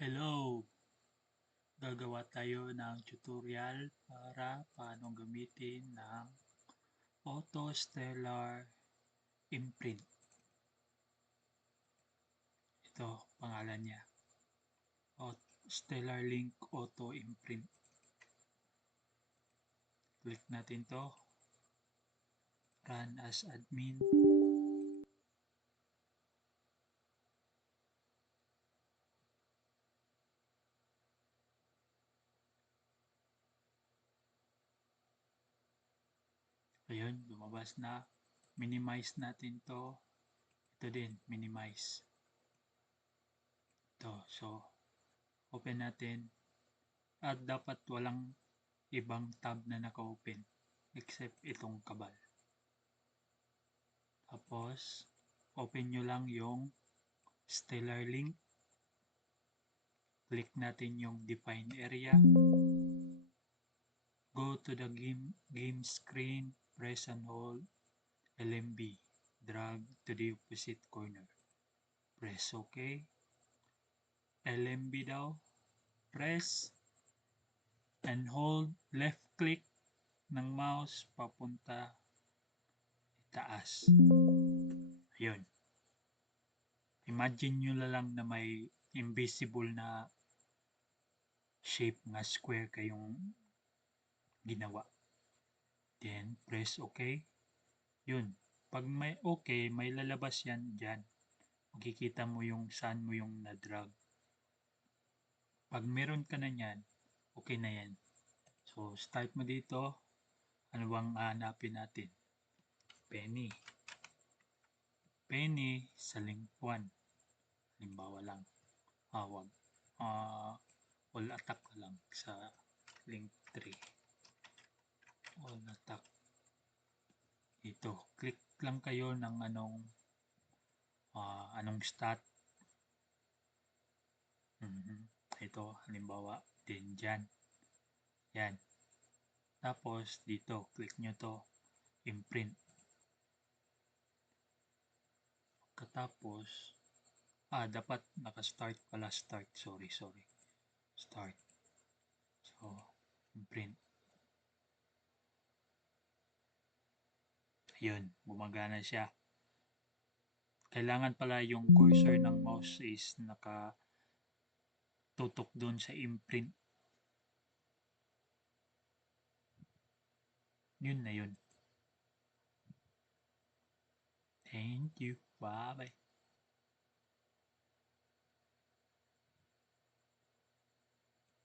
Hello! Gagawa tayo ng tutorial para paano gamitin ng Auto Stellar Imprint. Ito, pangalan niya. Stellar Link Auto Imprint. Click natin to. Run as admin. Ayun, lumabas na. Minimize natin to. Ito din, minimize. Ito, so, open natin. At dapat walang ibang tab na naka-open except itong kabal. Tapos, open nyo lang yung Stellar Link. Click natin yung Define Area. Go to the game screen, press and hold LMB. Drag to the opposite corner. Press OK. LMB daw. Press and hold left click ng mouse papunta itaas. Ayun. Imagine nyo lang na may invisible na shape nga square kayong ginawa. Then, press OK. Yun. Pag may OK, may lalabas yan dyan. Makikita mo yung saan mo yung na-drag. Pag meron ka na yan, okay na yan. So, start mo dito. Ano bang hanapin natin? Penny. Penny sa link 1. Halimbawa lang. Wag. All attack lang sa link 3. All attack. Ito. Click lang kayo ng anong stat. Ito. Halimbawa. Din dyan. Yan. Tapos, dito. Click nyo to. Imprint. Katapos, dapat naka-start pala. Start. Sorry. Start. So, imprint. Ayun, gumagana siya. Kailangan pala yung cursor ng mouse is nakatutok doon sa imprint. Yun na yun. Thank you. Bye-bye.